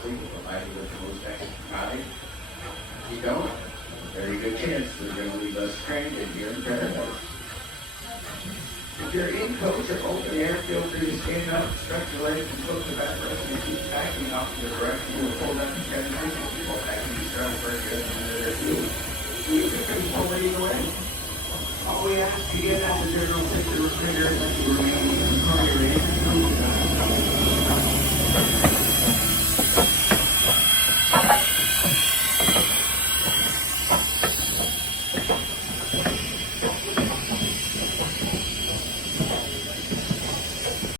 nicely, provided with the most excellent tide. If you don't, very good chance they're going to leave us stranded here in paradise. If you're in coach or open air, feel free to stand up, stretch your legs, and close the back rest and keep backing off to the direction you'll pull down the transition. People backing you start for a good under their feet. You can control leading the way. All we ask again as a general picture refrigerator is that you remain in your